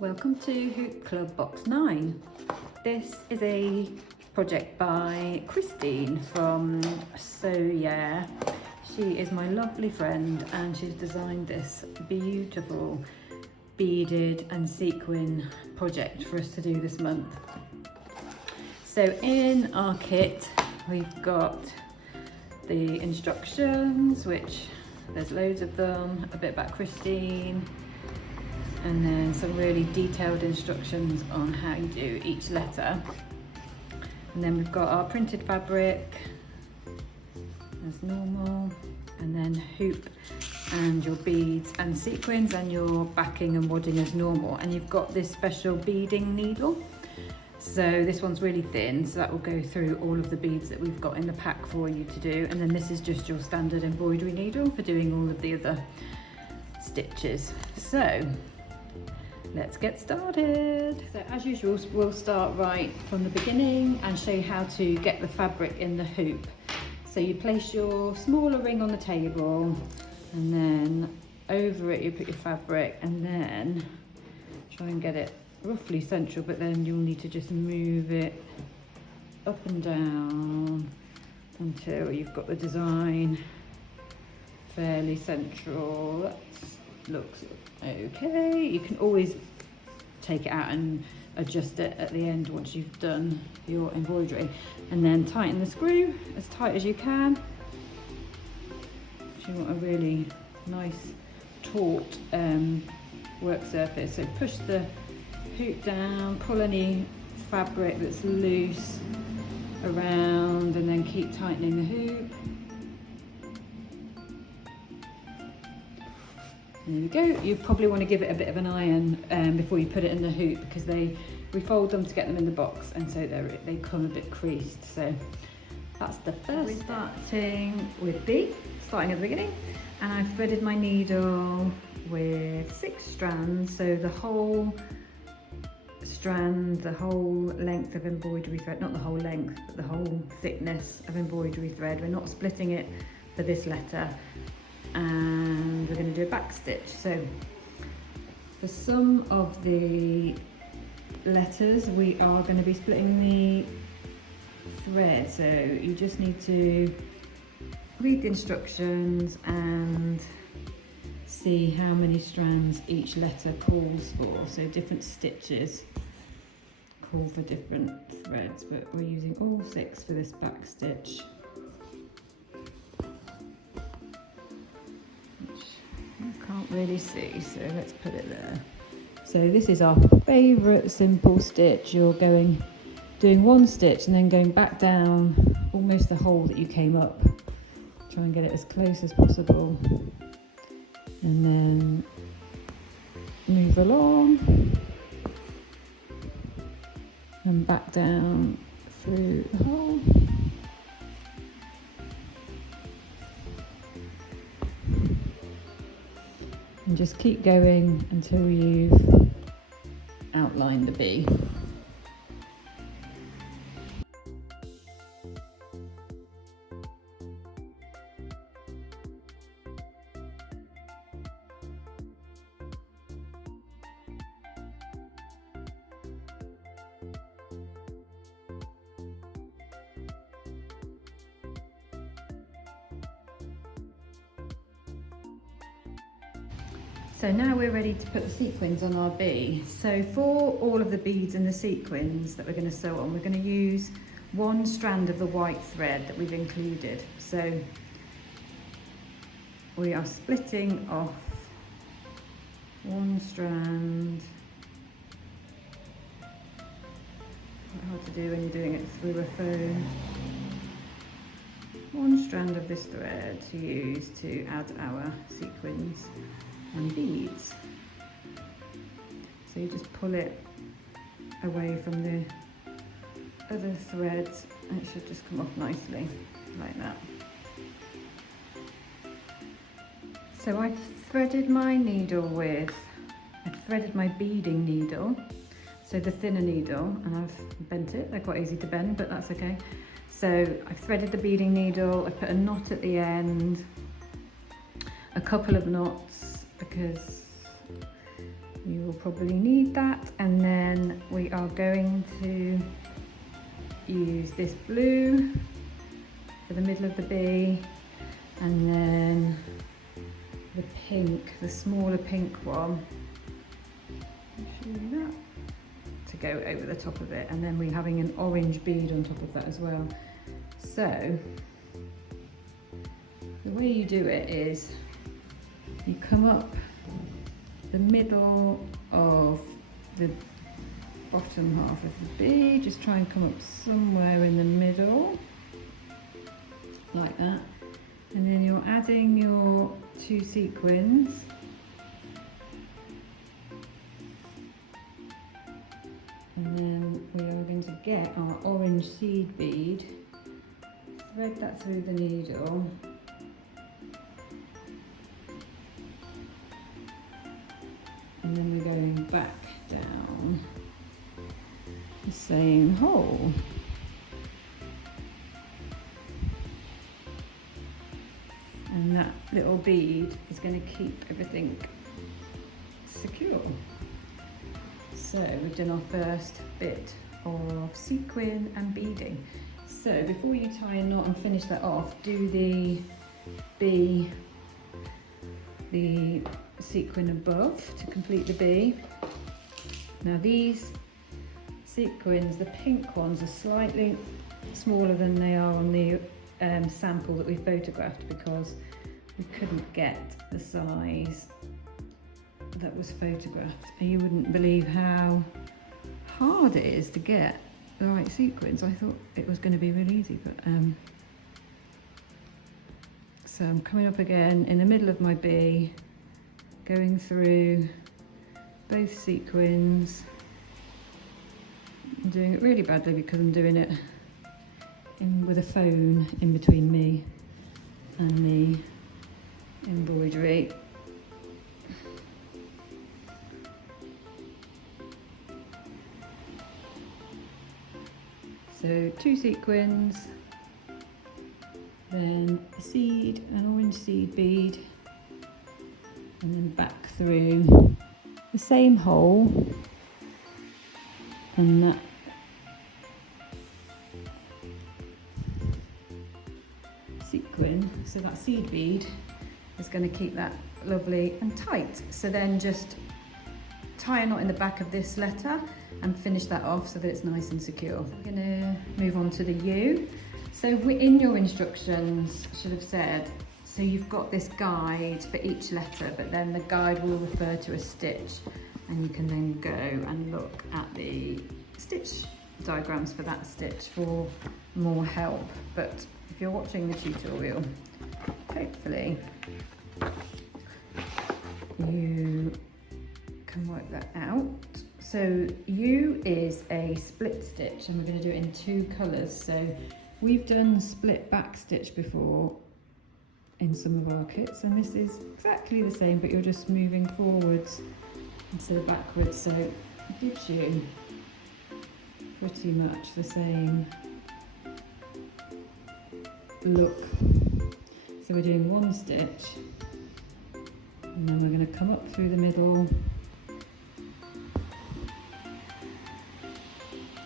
Welcome to Hoop Club Box 9. This is a project by Christine from Yeah. She is my lovely friend and she's designed this beautiful beaded and sequin project for us to do this month. So in our kit we've got the instructions, which there's loads of them, a bit about Christine, and then some really detailed instructions on how you do each letter. And then we've got our printed fabric as normal, and then hoop and your beads and sequins and your backing and wadding as normal. And you've got this special beading needle. So this one's really thin, so that will go through all of the beads that we've got in the pack for you to do. And then this is just your standard embroidery needle for doing all of the other stitches. So let's get started. So as usual, we'll start right from the beginning and show you how to get the fabric in the hoop. So you place your smaller ring on the table and then over it you put your fabric, and then try and get it roughly central, but then you'll need to just move it up and down until you've got the design fairly central. That looks okay. You can always take it out and adjust it at the end once you've done your embroidery, and then tighten the screw as tight as you can. You want a really nice taut work surface. So push the hoop down, pull any fabric that's loose around, and then keep tightening the hoop. There you go. You probably want to give it a bit of an iron before you put it in the hoop, because we fold them to get them in the box, and so they come a bit creased. So that's the first. We're starting with B, starting at the beginning, and I've threaded my needle with 6 strands, so the whole strand, the whole length of embroidery thread, not the whole length, but the whole thickness of embroidery thread. We're not splitting it for this letter. And we're going to do a back stitch. So for some of the letters we are going to be splitting the thread, so you just need to read the instructions and see how many strands each letter calls for. So different stitches call for different threads, but we're using all 6 for this back stitch. Can't really see, so let's put it there. So this is our favourite simple stitch. You're doing 1 stitch and then going back down almost the hole that you came up. Try and get it as close as possible, and then move along and back down through the hole. And just keep going until you've outlined the B. So now we're ready to put the sequins on our B. So for all of the beads and the sequins that we're going to sew on, we're going to use 1 strand of the white thread that we've included. So we are splitting off 1 strand. Quite hard to do when you're doing it through a phone. 1 strand of this thread to use to add our sequins and beads. So you just pull it away from the other threads and it should just come off nicely like that. So I've threaded my beading needle, so the thinner needle, and I've bent it. They're quite easy to bend, but that's okay. So I've threaded the beading needle, I've put a knot at the end, a couple of knots, because You will probably need that, and then we are going to use this blue for the middle of the bee, and then the pink, the smaller pink one, I'll show you that, to go over the top of it, and then we're having an orange bead on top of that as well. So the way you do it is you come up the middle of the bottom half of the bee, just try and come up somewhere in the middle, like that, and then you're adding your 2 sequins, and then we are going to get our orange seed bead, thread that through the needle, and then we're going back down the same hole. And that little bead is going to keep everything secure. So we've done our first bit of sequin and beading. So before you tie a knot and finish that off, do the sequin above to complete the bee. Now these sequins, the pink ones, are slightly smaller than they are on the sample that we photographed, because we couldn't get the size that was photographed. And you wouldn't believe how hard it is to get the right sequins. I thought it was going to be really easy, but so I'm coming up again in the middle of my bee, going through both sequins. I'm doing it really badly because I'm doing it with a phone in between me and the embroidery. So 2 sequins, then a seed, an orange seed bead, and then back through the same hole, and that sequin, so that seed bead is going to keep that lovely and tight. So then just tie a knot in the back of this letter and finish that off so that it's nice and secure. So we're going to move on to the U. So in your instructions should have said, so you've got this guide for each letter, but then the guide will refer to a stitch, and you can then go and look at the stitch diagrams for that stitch for more help. But if you're watching the tutorial, hopefully you can work that out. So U is a split stitch, and we're going to do it in 2 colours. So we've done split back stitch before in some of our kits, and this is exactly the same, but you're just moving forwards instead of backwards, so it gives you pretty much the same look. So we're doing 1 stitch, and then we're going to come up through the middle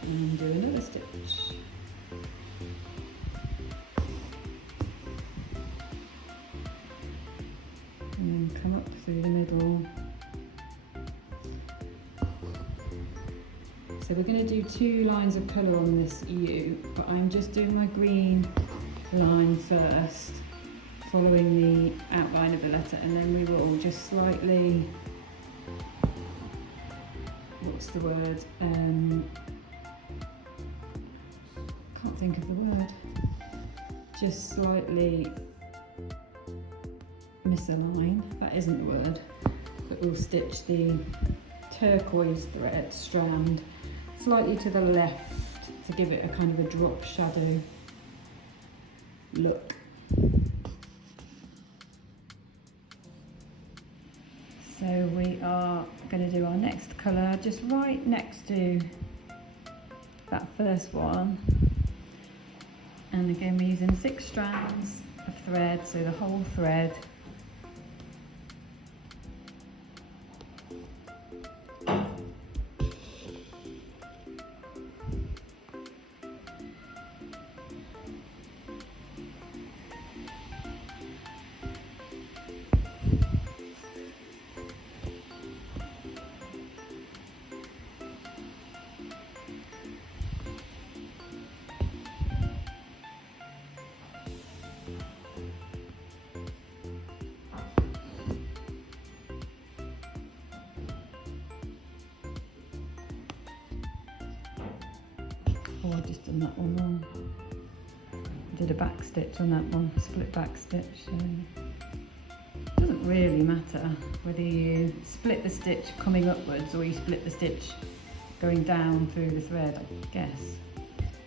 and do another stitch. And then come up through the middle. So we're going to do 2 lines of colour on this U, but I'm just doing my green line first, following the outline of the letter, and then we will just slightly, what's the word, can't think of the word, just slightly misalign, that isn't the word, but we'll stitch the turquoise thread strand slightly to the left to give it a kind of a drop shadow look. So we are going to do our next colour just right next to that first one, and again we're using 6 strands of thread, so the whole thread, Oh, I've just done that one wrong. I did a back stitch on that one, split back stitch. So it doesn't really matter whether you split the stitch coming upwards or you split the stitch going down through the thread, I guess.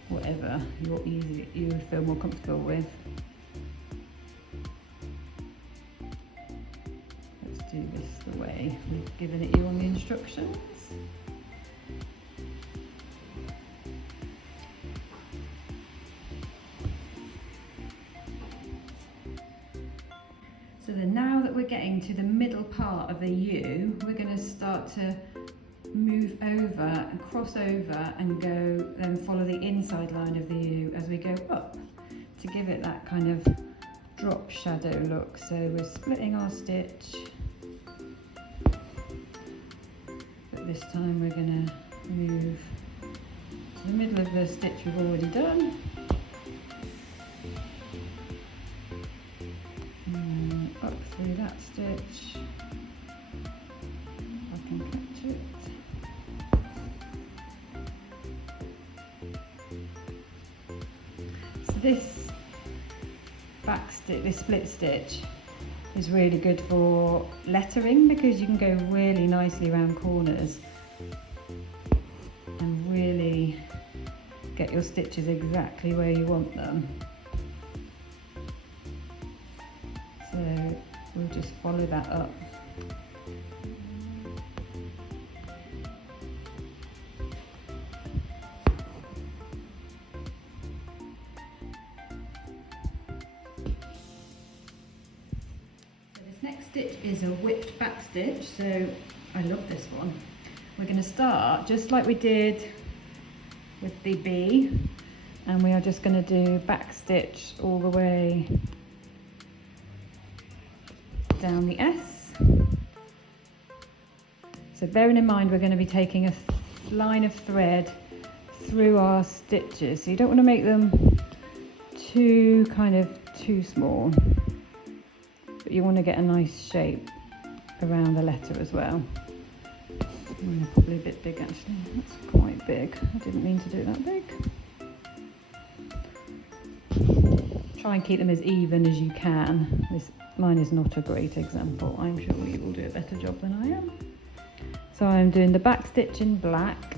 Whatever you feel more comfortable with. Let's do this the way we've given it you on the instructions. So then now that we're getting to the middle part of the U, we're going to start to move over and cross over and go, then follow the inside line of the U as we go up to give it that kind of drop shadow look. So we're splitting our stitch, but this time we're going to move to the middle of the stitch we've already done. And up through that stitch, if I can catch it. This back stitch, this split stitch, is really good for lettering because you can go really nicely around corners and really get your stitches exactly where you want them. So we'll just follow that up. Next stitch is a whipped back stitch, so I love this one. We're going to start just like we did with the B, and we are just going to do back stitch all the way down the S. So bearing in mind we're going to be taking a line of thread through our stitches, so you don't want to make them too small. You want to get a nice shape around the letter as well. Probably a bit big actually, that's quite big. I didn't mean to do it that big. Try and keep them as even as you can. Mine is not a great example. I'm sure you will do a better job than I am. So I'm doing the back stitch in black.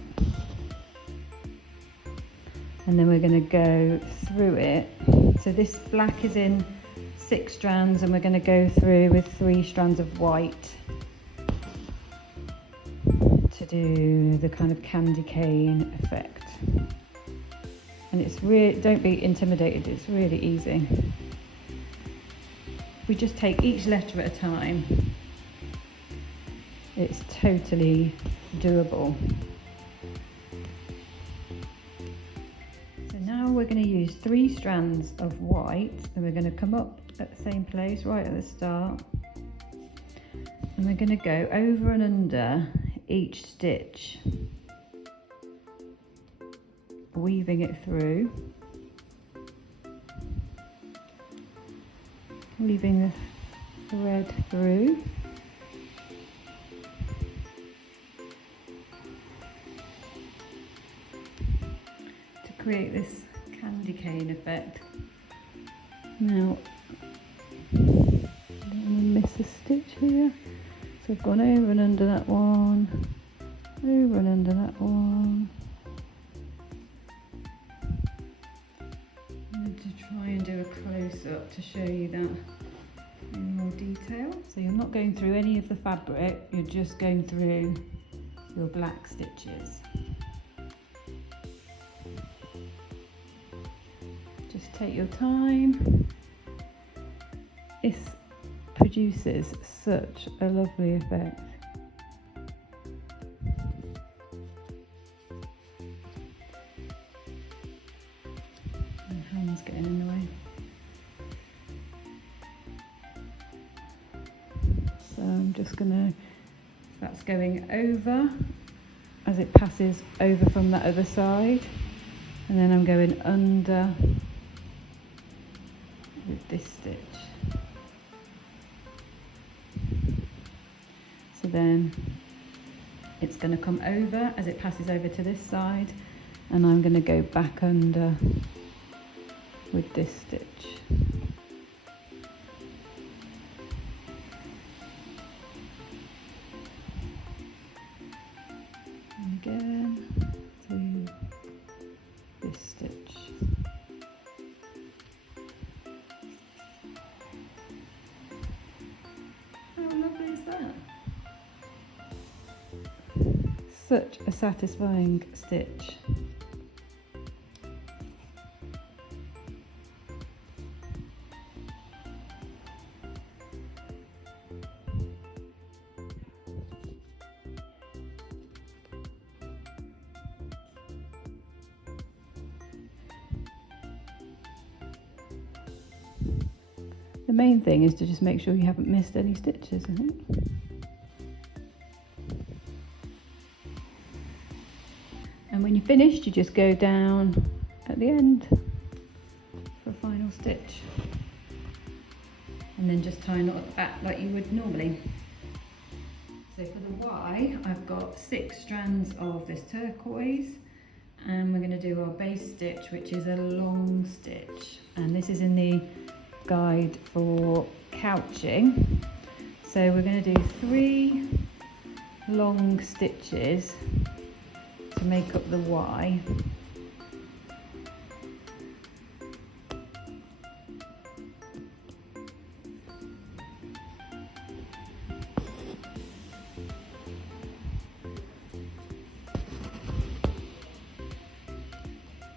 And then we're going to go through it. So this black is in 6 strands and we're going to go through with 3 strands of white to do the kind of candy cane effect. And it's really, don't be intimidated, it's really easy. We just take each letter at a time. It's totally doable. So now we're going to use 3 strands of white and we're going to come up at the same place right at the start, and we're going to go over and under each stitch, weaving it through, weaving the thread through, to create this candy cane effect. Now I don't want to miss a stitch here, so I've gone over and under that one, over and under that one. I'm going to try and do a close-up to show you that in more detail. So you're not going through any of the fabric, you're just going through your black stitches. Just take your time. This produces such a lovely effect. My hand's getting in the way. So I'm just gonna, that's going over as it passes over from that other side, and then I'm going under with this stitch. So then it's going to come over as it passes over to this side, and I'm going to go back under with this stitch. And again through this stitch. How lovely is that? Such a satisfying stitch. The main thing is to just make sure you haven't missed any stitches, I think. And when you're finished, you just go down at the end for a final stitch. And then just tie a knot at the back like you would normally. So for the Y, I've got 6 strands of this turquoise, and we're going to do our base stitch, which is a long stitch. And this is in the guide for couching. So we're going to do 3 long stitches to make up the Y.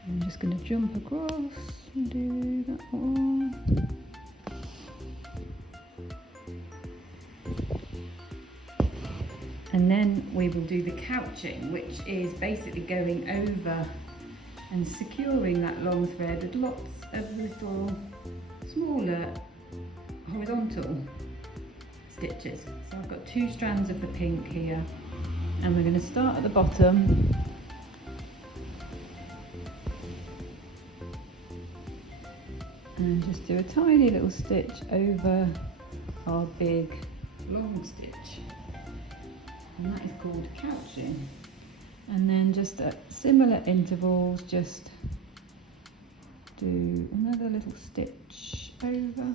I'm just going to jump across and do that one. And then we will do the couching, which is basically going over and securing that long thread with lots of little smaller horizontal stitches. So I've got 2 strands of the pink here, and we're going to start at the bottom and just do a tiny little stitch over our big long stitch, and that is called couching. And then just at similar intervals, just do another little stitch over.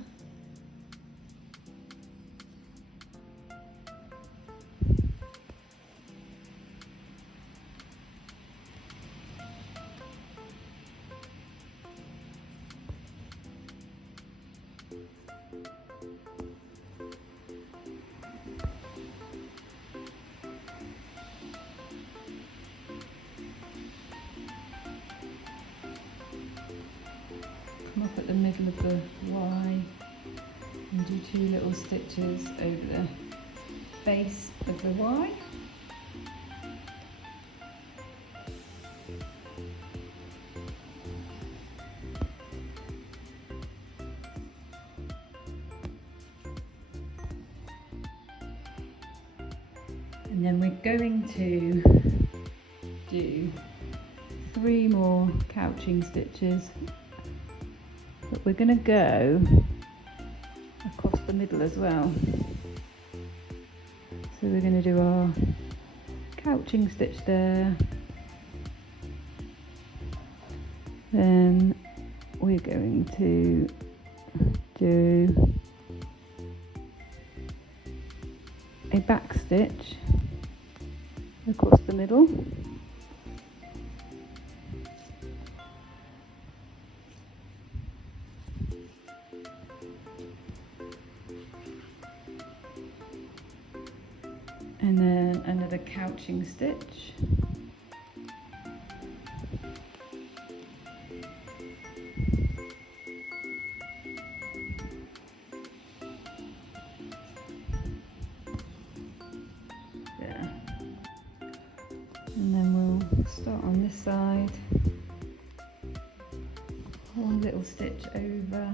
Come up at the middle of the Y and do 2 little stitches over the base of the Y. And then we're going to do 3 more couching stitches, but we're going to go across the middle as well. So we're going to do our couching stitch there, then we're going to do a back stitch across the middle, and then another couching stitch, there, and then we'll start on this side, 1 little stitch over,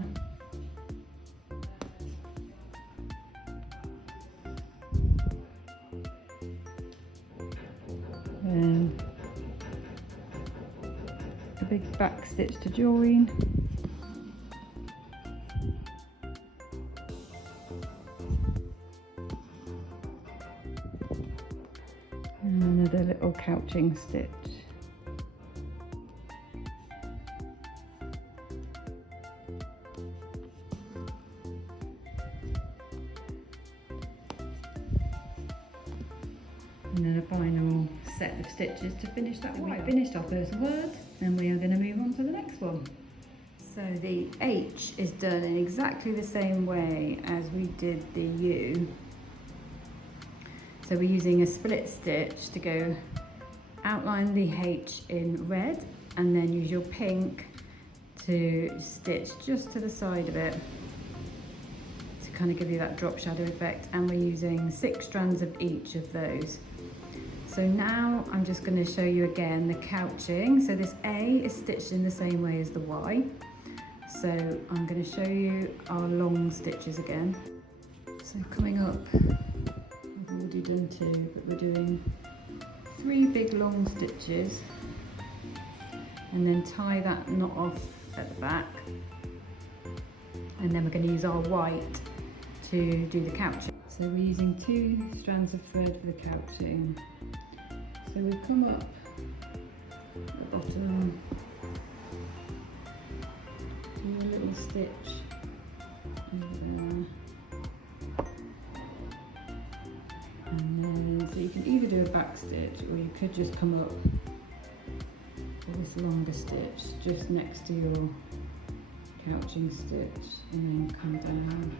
and a big back stitch to join, and another little couching stitch. of stitches to finish that white. We finished our first word, and we are going to move on to the next one. So the H is done in exactly the same way as we did the U. So we're using a split stitch to go outline the H in red, and then use your pink to stitch just to the side of it to kind of give you that drop shadow effect, and we're using 6 strands of each of those. So now I'm just going to show you again the couching. So this A is stitched in the same way as the Y. So I'm going to show you our long stitches again. So coming up, I've already done 2, but we're doing 3 big long stitches, and then tie that knot off at the back, and then we're going to use our white to do the couching. So we're using 2 strands of thread for the couching. So we come up at the bottom, do a little stitch over there, and then so you can either do a back stitch, or you could just come up with this longer stitch just next to your couching stitch, and then come down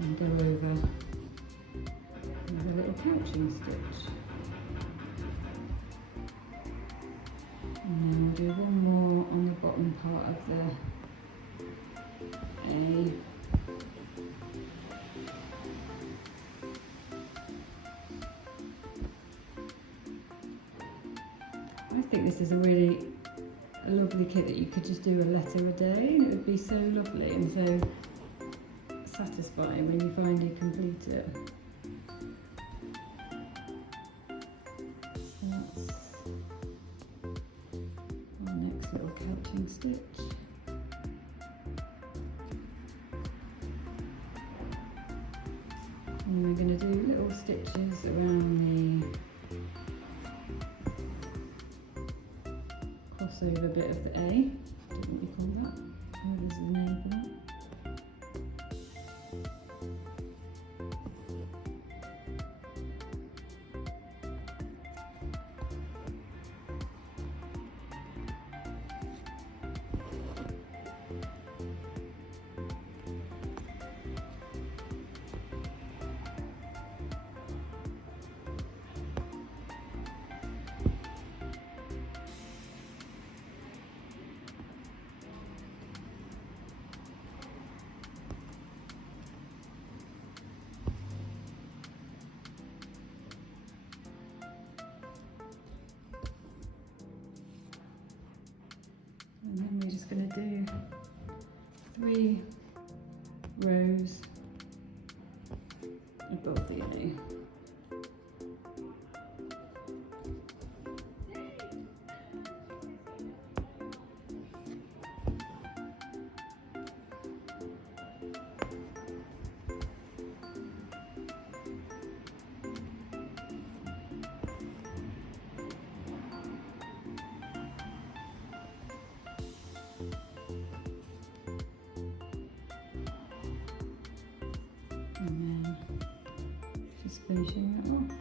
and go over with a little couching stitch. And then we'll do one more on the bottom part of the A. I think this is a really lovely kit that you could just do a letter a day, and it would be so lovely and so satisfying when you finally complete it. So that's our next little couching stitch. And we're going to do little stitches around the crossover bit of the A. I don't know what you call that. Oh, this is the name for that. And then we're just going to do 3 rows above the A. And then just finishing that off.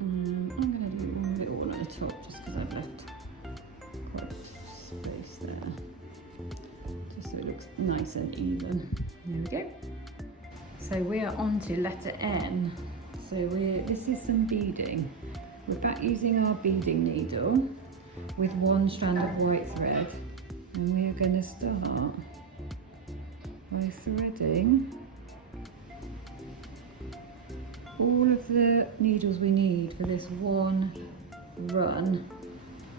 I'm going to do one little one at the top just because I've left quite space there, just so it looks nice and even. There we go. So we are on to letter N. So this is some beading. We're back using our beading needle with 1 strand of white thread, and we are going to start by threading all of the needles we need for this one run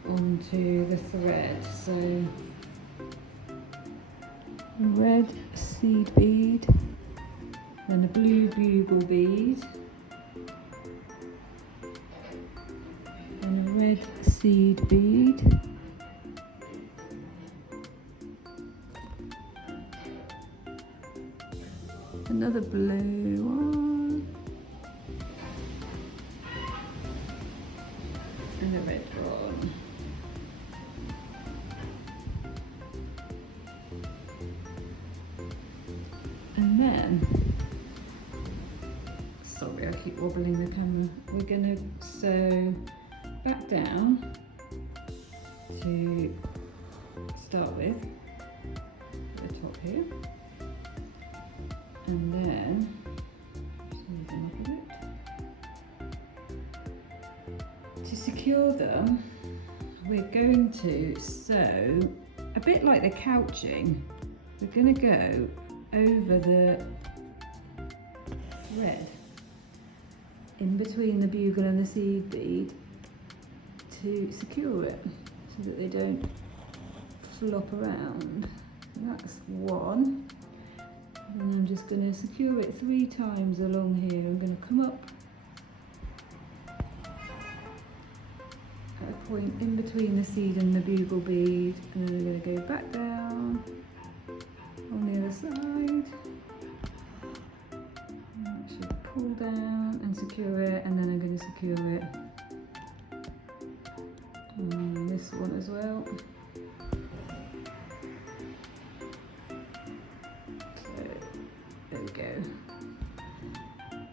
onto the thread. So a red seed bead, then a blue bugle bead, and a red seed bead, another blue one, and a red one. then, sorry I keep wobbling the camera, we're going to sew back down to start with the top here, and then smooth them up a bit. To secure them, we're going to sew a bit like the couching. We're going to go over the thread in between the bugle and the seed bead to secure it so that they don't flop around. And that's one. And then I'm just going to secure it 3 times along here. I'm going to come up at a point in between the seed and the bugle bead, and then I'm going to go back down on the other side. And should pull down and secure it, and then I'm going to secure it on this one as well. So there we go,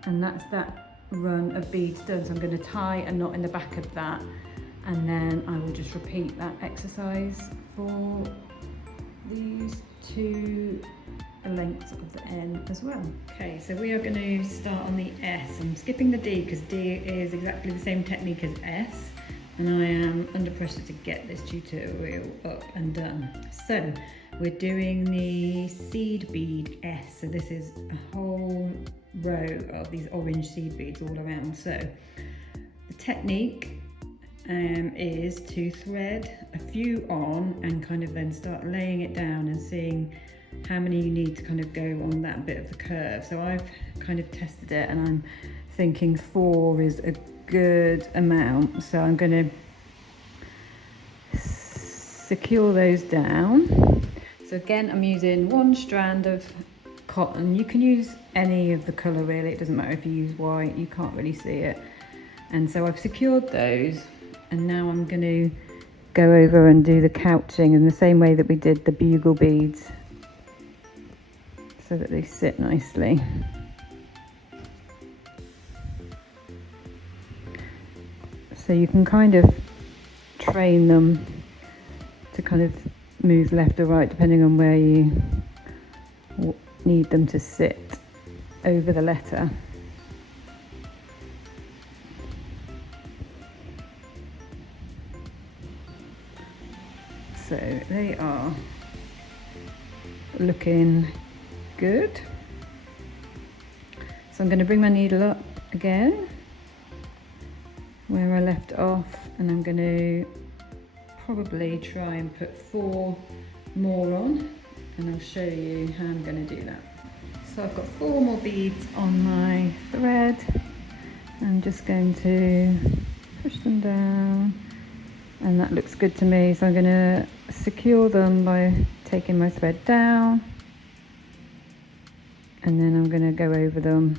and that's that run of beads done. So I'm going to tie a knot in the back of that, and then I will just repeat that exercise for these 2 lengths of the N as well. Okay, so we are going to start on the S. I'm skipping the D because D is exactly the same technique as S, and I am under pressure to get this tutorial up and done. So we're doing the seed bead S. So this is a whole row of these orange seed beads all around. So the technique is to thread a few on and kind of then start laying it down and seeing how many you need to kind of go on that bit of the curve. So I've kind of tested it and I'm thinking 4 is a good amount. So I'm going to secure those down. So again, I'm using 1 strand of cotton. You can use any of the colour really, it doesn't matter if you use white, you can't really see it. And so I've secured those, and now I'm going to go over and do the couching in the same way that we did the bugle beads, so that they sit nicely. So you can kind of train them to kind of move left or right depending on where you need them to sit over the letter. So they are looking good. So I'm going to bring my needle up again where I left off, and I'm going to probably try and put 4 more on, and I'll show you how I'm going to do that. So I've got 4 more beads on my thread. I'm just going to push them down, and that looks good to me. So I'm going to secure them by taking my thread down, and then I'm going to go over them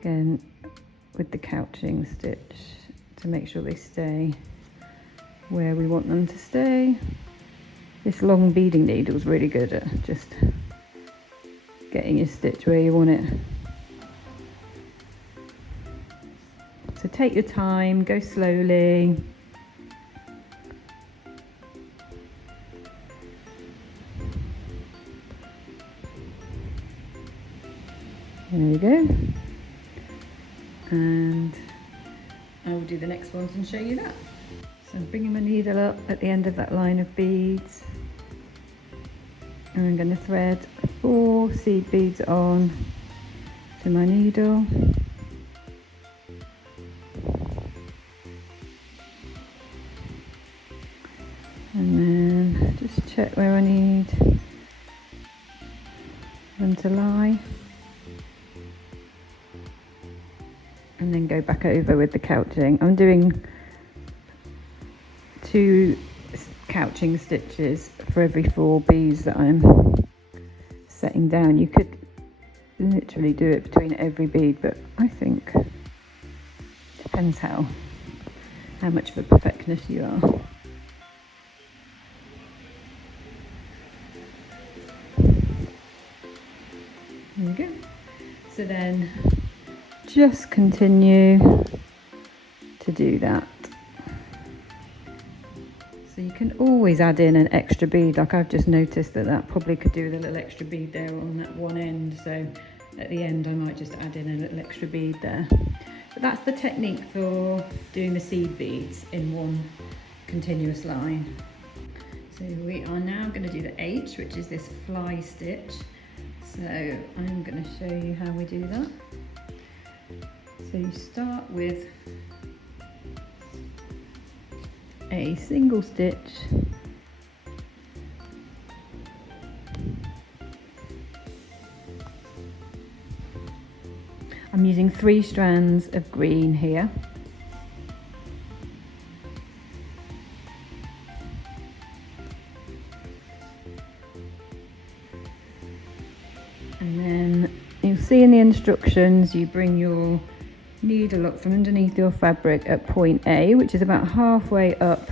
again with the couching stitch to make sure they stay where we want them to stay. This long beading needle is really good at just getting your stitch where you want it. So take your time, go slowly. There we go. And I will do the next ones and show you that. So I'm bringing my needle up at the end of that line of beads, and I'm going to thread 4 seed beads on to my needle. And then just check where I need them to lie, and then go back over with the couching. I'm doing 2 couching stitches for every 4 beads that I'm setting down. You could literally do it between every bead, but I think it depends how much of a perfectionist you are. to then just continue to do that. So you can always add in an extra bead, like I've just noticed that probably could do with a little extra bead there on that one end, so at the end I might just add in a little extra bead there. But that's the technique for doing the seed beads in one continuous line. So we are now going to do the H, which is this fly stitch. So I'm going to show you how we do that. So you start with a single stitch, I'm using 3 strands of green here. And then you'll see in the instructions you bring your needle up from underneath your fabric at point A, which is about halfway up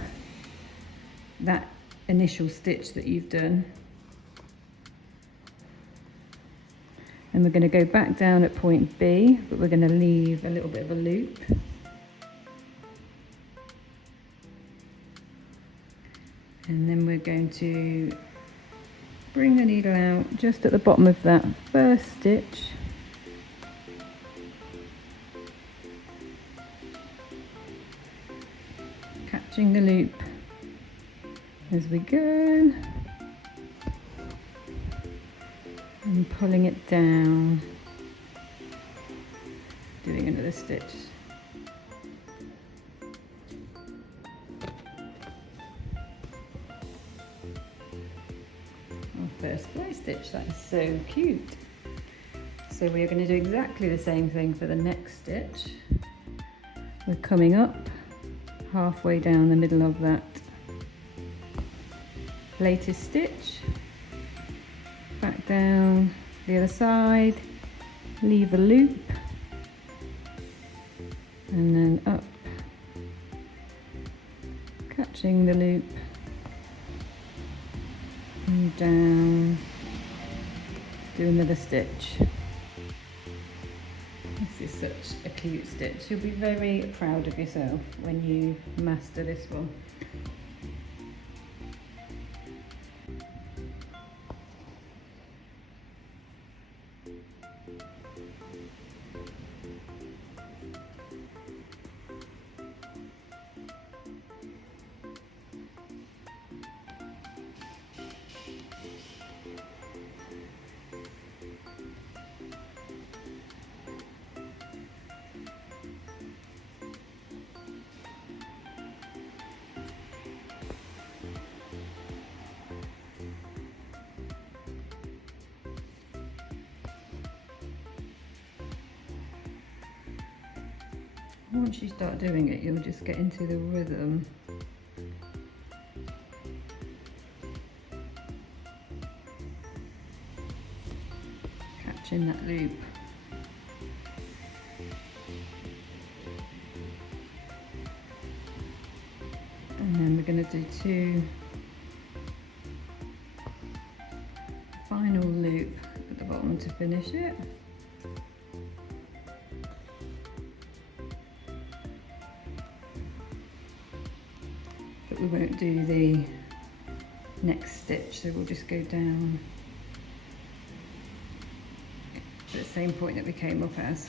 that initial stitch that you've done. And we're going to go back down at point B, but we're going to leave a little bit of a loop. And then we're going to bring the needle out just at the bottom of that first stitch. Catching the loop as we go and pulling it down, doing another stitch. Our first fly stitch, that is so cute. So we are going to do exactly the same thing for the next stitch. We're coming up halfway down the middle of that latest stitch, back down the other side, leave a loop, and then up, catching the loop, and down, do another stitch. This is such a cute stitch. You'll be very proud of yourself when you master this one. Once you start doing it, you'll just get into the rhythm. Catching that loop. And then we're going to do 2 final loop at the bottom to finish it. But we won't do the next stitch, so we'll just go down to the same point that we came up as.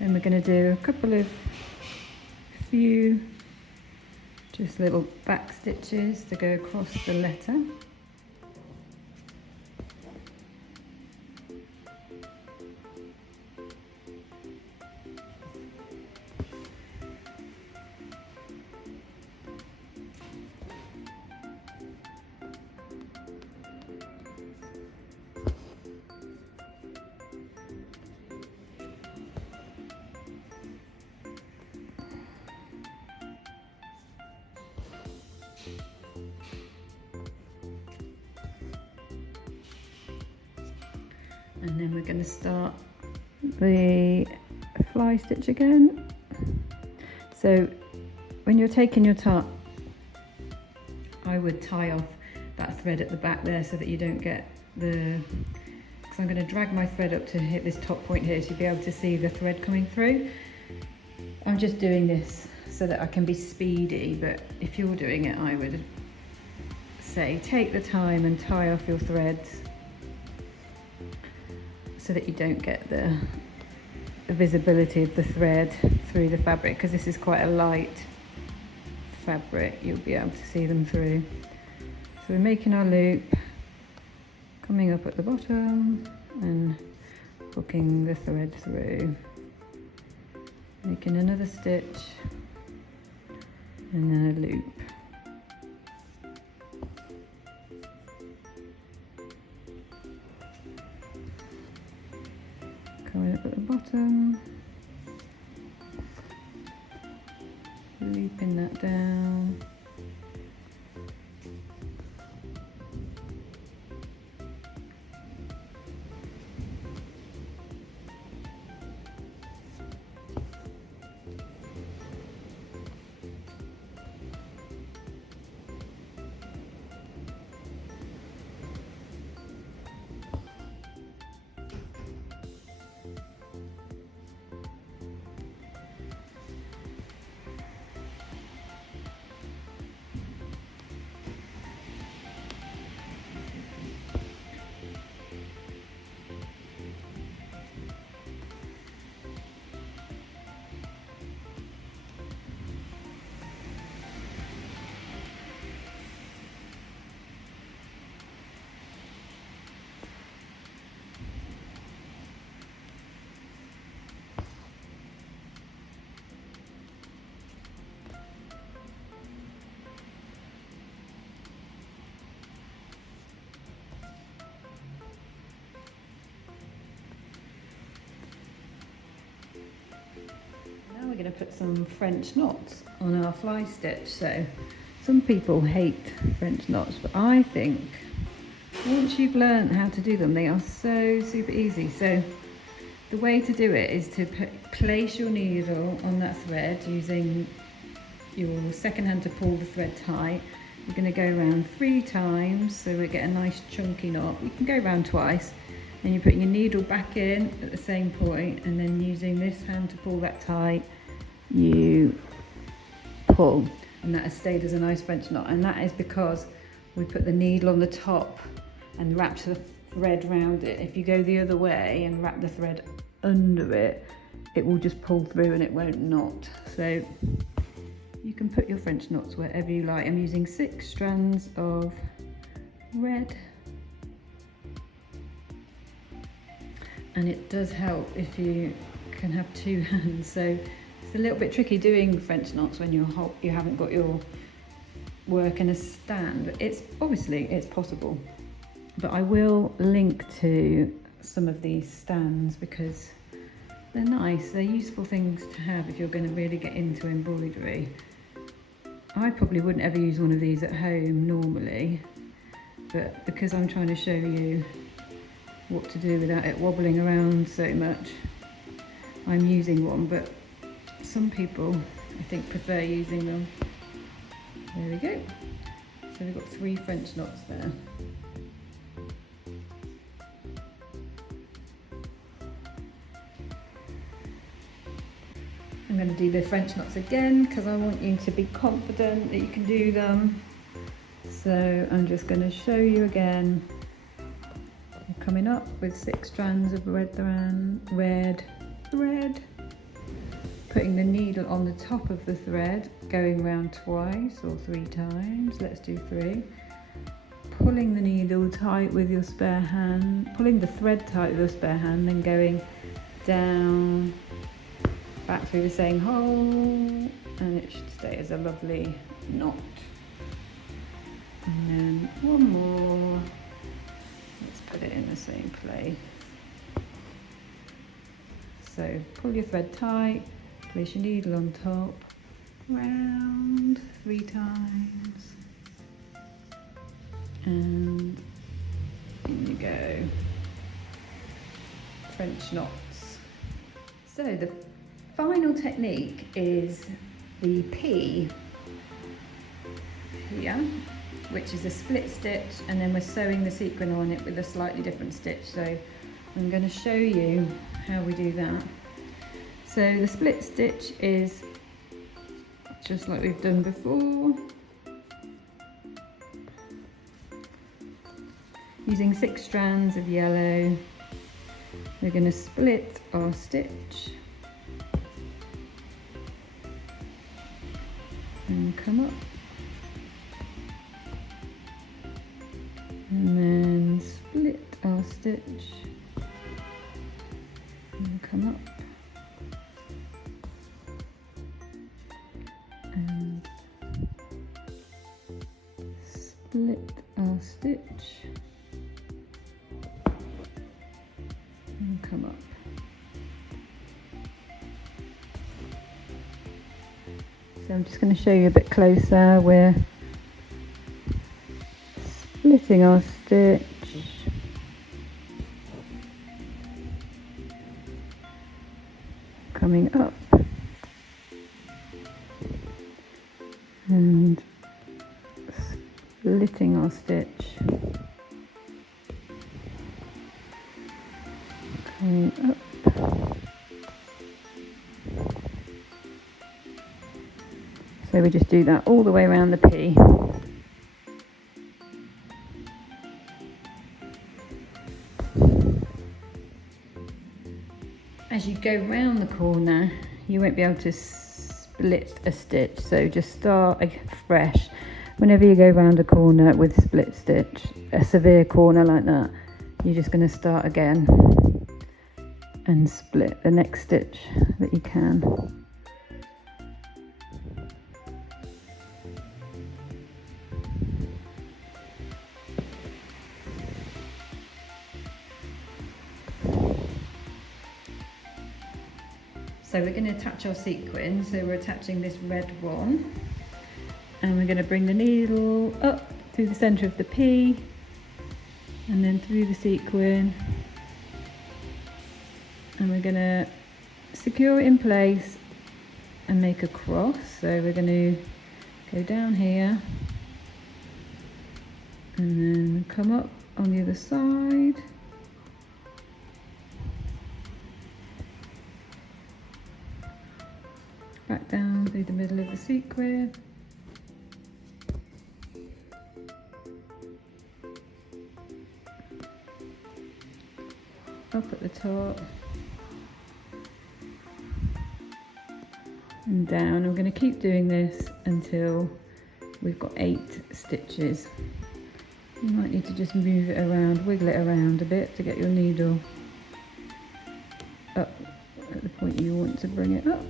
Then we're going to do a few just little back stitches to go across the letter. And then we're going to start the fly stitch again. So when you're taking your top, I would tie off that thread at the back there so that you don't get the, because I'm going to drag my thread up to hit this top point here so you'll be able to see the thread coming through. I'm just doing this so that I can be speedy, but if you're doing it, I would say take the time and tie off your threads so that you don't get the visibility of the thread through the fabric, because this is quite a light fabric, you'll be able to see them through. So we're making our loop, coming up at the bottom and hooking the thread through, making another stitch and then a loop. Coming up at the bottom, looping that down. Now we're going to put some French knots on our fly stitch. So some people hate French knots, but I think once you've learned how to do them, they are so super easy. So the way to do it is to place your needle on that thread using your second hand to pull the thread tight. You're going to go around 3 times so we get a nice chunky knot. You can go around twice, and you're putting your needle back in at the same point, and then using this hand to pull that tight, you pull, and that has stayed as a nice French knot. And that is because we put the needle on the top and wrapped the thread round it. If you go the other way and wrap the thread under it, it will just pull through and it won't knot. So you can put your French knots wherever you like. I'm using 6 strands of red, and it does help if you can have 2 hands. So it's a little bit tricky doing French knots when you haven't got your work in a stand, but it's possible. But I will link to some of these stands because they're nice, they're useful things to have if you're going to really get into embroidery. I probably wouldn't ever use one of these at home normally, but because I'm trying to show you what to do without it wobbling around so much, I'm using one. But some people, I think, prefer using them. There we go. So we've got 3 French knots there. I'm going to do the French knots again because I want you to be confident that you can do them. So I'm just going to show you again. I'm coming up with 6 strands of red thread, putting the needle on the top of the thread, going round twice or 3 times. Let's do 3. Pulling the needle tight with your spare hand, pulling the thread tight with your spare hand, then going down, back through the same hole, and it should stay as a lovely knot. And then one more. Let's put it in the same place. So pull your thread tight, place your needle on top, round 3 times, and in you go. French knots. So the final technique is the P here. which is a split stitch, and then we're sewing the sequin on it with a slightly different stitch. So I'm going to show you how we do that. So the split stitch is just like we've done before, using 6 strands of yellow. We're going to split our stitch and come up, and then split our stitch and come up, and split our stitch and come up. So I'm just going to show you a bit closer. We're splitting our stitch, coming up, and splitting our stitch, coming up, so we just do that all the way around the P. As you go round the corner, you won't be able to split a stitch, so just start fresh. Whenever you go round a corner with split stitch, a severe corner like that, you're just going to start again and split the next stitch that you can. So we're going to attach our sequin, so we're attaching this red one, and we're going to bring the needle up through the centre of the P and then through the sequin, and we're going to secure it in place and make a cross. So we're going to go down here and then come up on the other side, back down through the middle of the sequin, up at the top and down. I'm going to keep doing this until we've got 8 stitches. You might need to just move it around, wiggle it around a bit to get your needle up at the point you want to bring it up.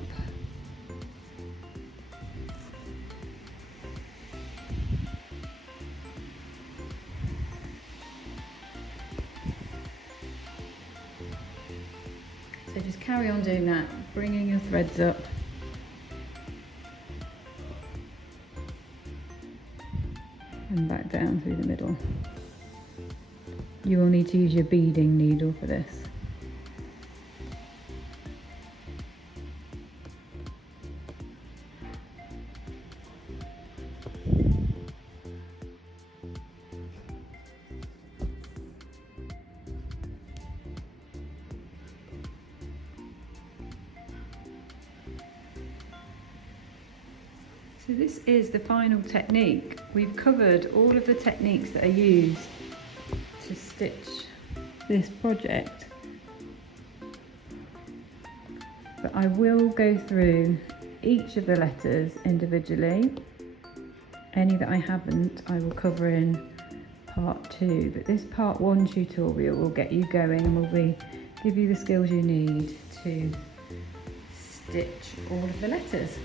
So just carry on doing that, bringing your threads up. And back down through the middle. You will need to use your beading needle for this. So this is the final technique. We've covered all of the techniques that are used to stitch this project, but I will go through each of the letters individually. Any that I haven't, I will cover in part 2, but this part 1 tutorial will get you going and will give you the skills you need to stitch all of the letters.